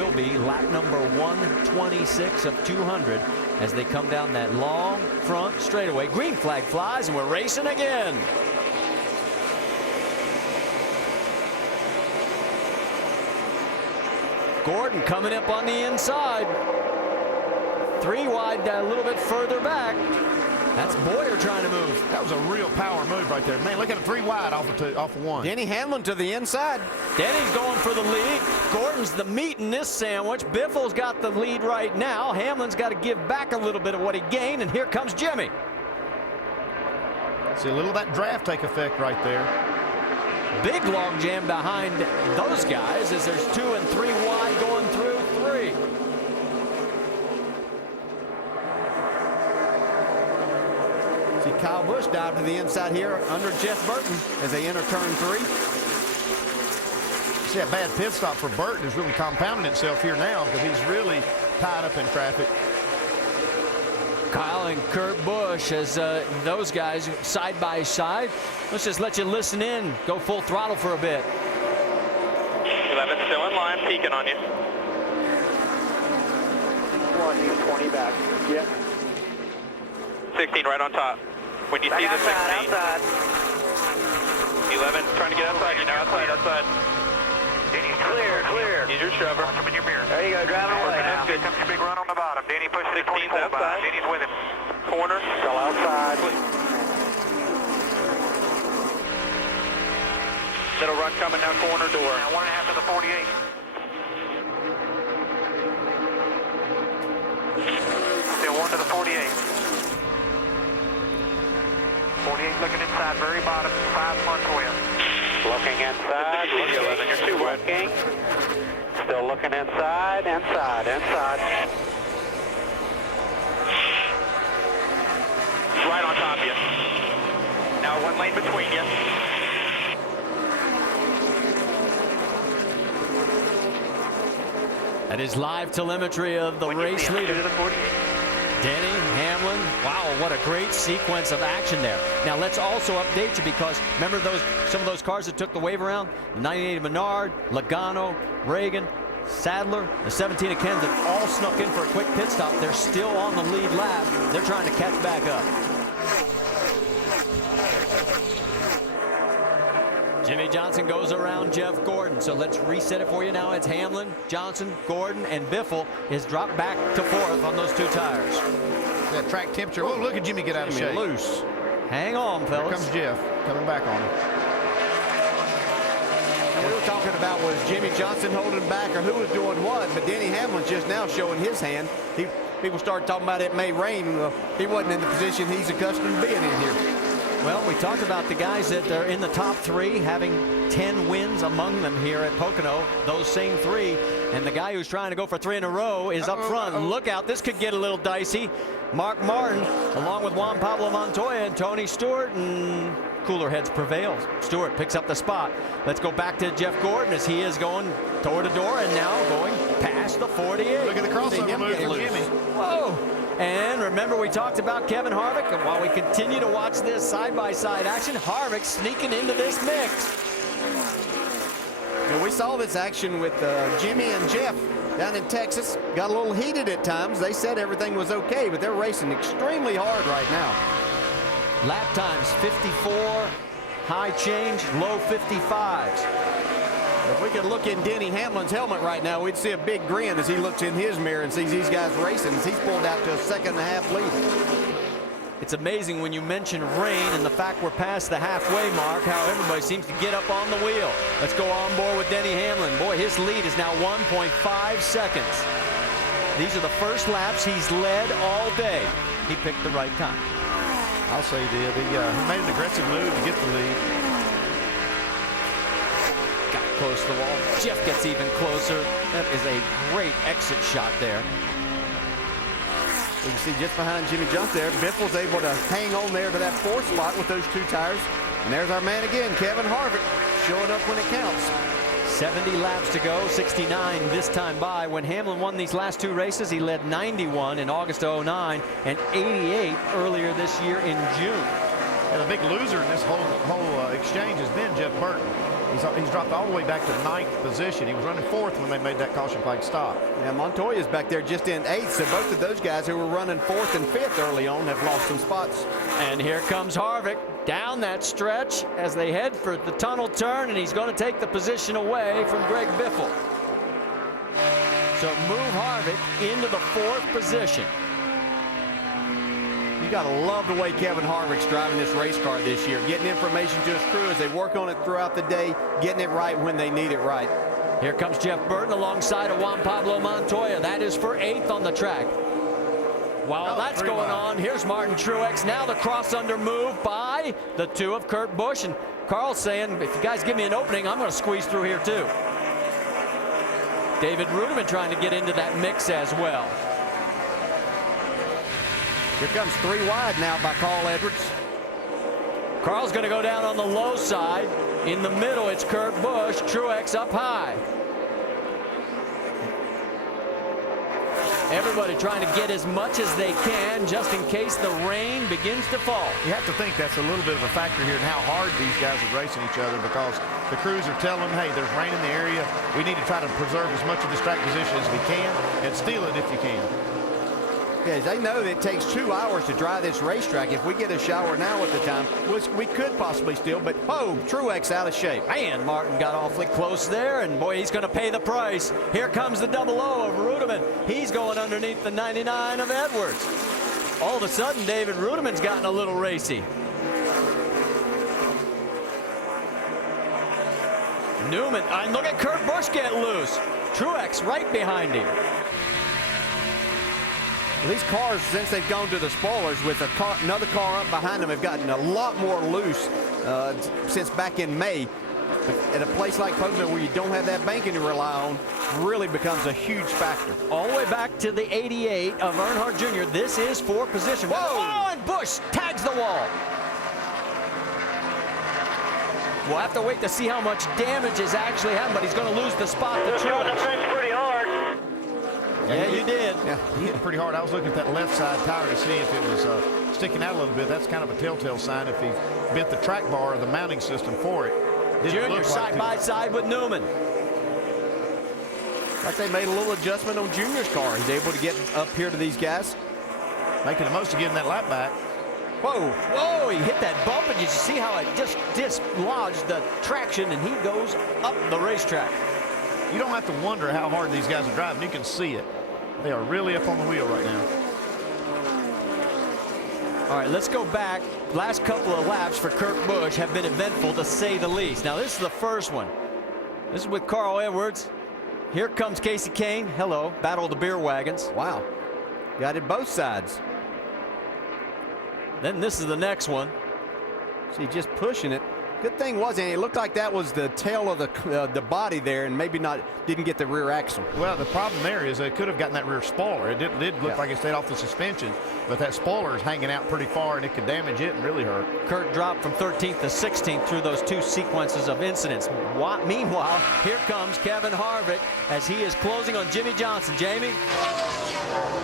will be lap number 126 of 200 as they come down that long front straightaway. Green flag flies and we're racing again. Gordon coming up on the inside. 3 wide, a little bit further back. That's Boyer trying to move. That was a real power move right there. Man, look at a 3 wide off of 1. Denny Hamlin to the inside. Denny's going for the lead. Gordon's the meat in this sandwich. Biffle's got the lead right now. Hamlin's got to give back a little bit of what he gained, and here comes Jimmy. See a little of that draft take effect right there. Big log jam behind those guys as there's 2 and 3 wide going through 3. See Kyle Busch dive to the inside here under Jeff Burton as they enter turn 3. See, that bad pit stop for Burton is really compounding itself here now because he's really tied up in traffic. Kyle and Kurt Busch as those guys side by side. Let's just let you listen in. Go full throttle for a bit. 11 still in line, peeking on you. 20 back. Yep. 16 right on top. When you see the 16. Outside. 11 trying to get outside. You know, outside. Denny's clear. Use your shover. Watch him in your mirror. There you go, driving away now. Here comes your big run on the bottom. Denny pushes 16's outside. Denny's with him. Corner. Still outside. Little run coming now, corner door. Now 1.5 to the 48. Still 1 to the 48. 48 looking inside, very bottom, 5 months west. Looking inside, you're 2 looking. Still looking inside. Right on top of you. Now 1 lane between you. That is live telemetry of the race leader. Denny Hamlin. Wow, what a great sequence of action there. Now let's also update you because remember some of those cars that took the wave around? 98 Menard, Logano, Reagan, Sadler, the 17 of Kenseth all snuck in for a quick pit stop. They're still on the lead lap. They're trying to catch back up. Jimmy Johnson goes around Jeff Gordon. So let's reset it for you now. It's Hamlin, Johnson, Gordon, and Biffle is dropped back to 4th on those 2 tires. That track temperature. Oh, look at Jimmy get out of shape. Loose. Hang on, fellas. Here comes Jeff coming back on him. And we were talking about was Jimmy Johnson holding back or who was doing what, but Denny Hamlin's just now showing his hand. People started talking about it may rain. He wasn't in the position he's accustomed to being in here. Well, we talked about the guys that are in the top 3 having 10 wins among them here at Pocono, those same 3. And the guy who's trying to go for 3 in a row is up front. Look out, this could get a little dicey. Mark Martin, along with Juan Pablo Montoya and Tony Stewart, and cooler heads prevail. Stewart picks up the spot. Let's go back to Jeff Gordon as he is going door to door and now going past the 48. Look at the crossover move for Jimmy. Whoa. And remember, we talked about Kevin Harvick, and while we continue to watch this side-by-side action, Harvick sneaking into this mix. And we saw this action with Jimmy and Jeff down in Texas. Got a little heated at times. They said everything was okay, but they're racing extremely hard right now. Lap times 54, high change, low 55s. If we could look in Denny Hamlin's helmet right now, we'd see a big grin as he looks in his mirror and sees these guys racing as he's pulled out to a 2.5 lead. It's amazing when you mention rain and the fact we're past the halfway mark, how everybody seems to get up on the wheel. Let's go on board with Denny Hamlin. Boy, his lead is now 1.5 seconds. These are the first laps he's led all day. He picked the right time. I'll say he did. He made an aggressive move to get the lead. Got close to the wall. Jeff gets even closer. That is a great exit shot there. You can see just behind Jimmy Johnson there, Biffle's able to hang on there to that 4th spot with those 2 tires. And there's our man again, Kevin Harvick, showing up when it counts. 70 laps to go, 69 this time by. When Hamlin won these last 2 races, he led 91 in August of 09 and 88 earlier this year in June. And the big loser in this whole exchange has been Jeff Burton. He's dropped all the way back to 9th position. He was running 4th when they made that caution flag stop. Yeah, Montoya's back there just in 8th, so both of those guys who were running 4th and 5th early on have lost some spots. And here comes Harvick down that stretch as they head for the tunnel turn, and he's going to take the position away from Greg Biffle. So move Harvick into the 4th position. You got to love the way Kevin Harvick's driving this race car this year, getting information to his crew as they work on it throughout the day, getting it right when they need it right. Here comes Jeff Burton alongside of Juan Pablo Montoya. That is for 8th on the track. While that's going on, here's Martin Truex. Now the cross-under move by the 2 of Kurt Busch. And Carl's saying, if you guys give me an opening, I'm going to squeeze through here too. David Ruderman trying to get into that mix as well. Here comes 3 wide now by Carl Edwards. Carl's going to go down on the low side. In the middle, it's Kurt Busch. Truex up high. Everybody trying to get as much as they can just in case the rain begins to fall. You have to think that's a little bit of a factor here in how hard these guys are racing each other, because the crews are telling them, hey, there's rain in the area. We need to try to preserve as much of this track position as we can and steal it if you can. Yeah, they know that it takes 2 hours to dry this racetrack. If we get a shower now at the time, which we could possibly steal, but whoa, Truex out of shape. Man, Martin got awfully close there, and boy, he's going to pay the price. Here comes the 00 of Ruderman. He's going underneath the 99 of Edwards. All of a sudden, David Ruderman's gotten a little racy. Newman, and look at Kurt Busch get loose. Truex right behind him. These cars, since they've gone to the spoilers with another car up behind them, have gotten a lot more loose since back in May. At a place like Pocono where you don't have that banking to rely on, really becomes a huge factor. All the way back to the 88 of Earnhardt Jr. This is 4th position. Whoa! Oh, and Busch tags the wall. We'll have to wait to see how much damage is actually happened, but he's going to lose the spot to Truex. pretty hard. Yeah, you did. Yeah, he hit pretty hard. I was looking at that left side tire to see if it was sticking out a little bit. That's kind of a telltale sign if he bent the track bar or the mounting system for it. Junior side by side with Newman. Like they made a little adjustment on Junior's car. He's able to get up here to these guys. Making the most of getting that lap back. Whoa, whoa, he hit that bump, and you see how it just dislodged the traction, and he goes up the racetrack. You don't have to wonder how hard these guys are driving. You can see it. They are really up on the wheel right now. All right, let's go back. Last couple of laps for Kurt Busch have been eventful, to say the least. Now, this is the first one. This is with Carl Edwards. Here comes Casey Kane. Hello, battle of the beer wagons. Wow. Got it both sides. Then this is the next one. See, just pushing it. Good thing wasn't it? It looked like that was the tail of the body there, and maybe didn't get the rear axle. Well, the problem there is they could have gotten that rear spoiler. It did look like it stayed off the suspension, but that spoiler is hanging out pretty far, and it could damage it and really hurt. Kurt dropped from 13th to 16th through those 2 sequences of incidents. Meanwhile, here comes Kevin Harvick as he is closing on Jimmy Johnson. Jamie?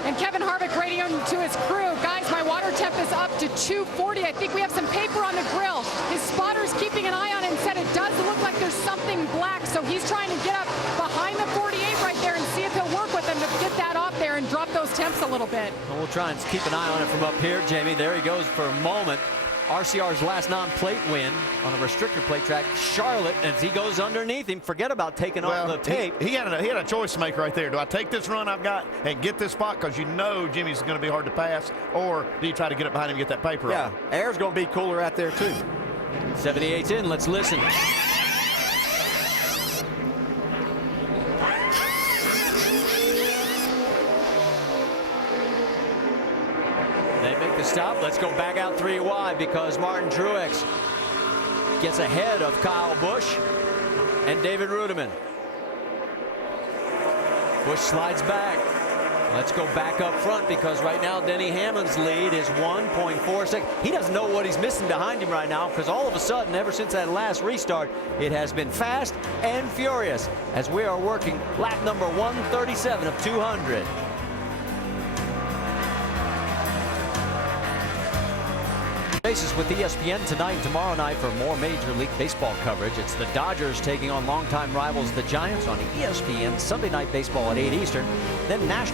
And Kevin Harvick radioing to his crew, guys, my water temp is up to 240. I think we have some paper on the grill. His spotter's keeping an eye on it and said it does look like there's something black, so he's trying to get up behind the 48 right there and see if he'll work with him to get that off there and drop those temps a little bit. Well, we'll try and keep an eye on it from up here, Jamie. There he goes for a moment. RCR's last non-plate win on a restrictor plate track, Charlotte, as he goes underneath him. Forget about taking off the tape. He had a choice to make right there. Do I take this run I've got and get this spot because you know Jimmy's going to be hard to pass, or do you try to get up behind him and get that paper off? Yeah, air's going to be cooler out there too. 78's in. Let's listen. They make the stop. Let's go back out 3 wide because Martin Truex gets ahead of Kyle Busch and David Ruderman. Busch slides back. Let's go back up front because right now Denny Hamlin's lead is 1.4 seconds. He doesn't know what he's missing behind him right now because all of a sudden, ever since that last restart, it has been fast and furious as we are working lap number 137 of 200. Basis with ESPN tonight and tomorrow night for more Major League Baseball coverage. It's the Dodgers taking on longtime rivals the Giants on ESPN Sunday Night Baseball at 8 Eastern. Then NASCAR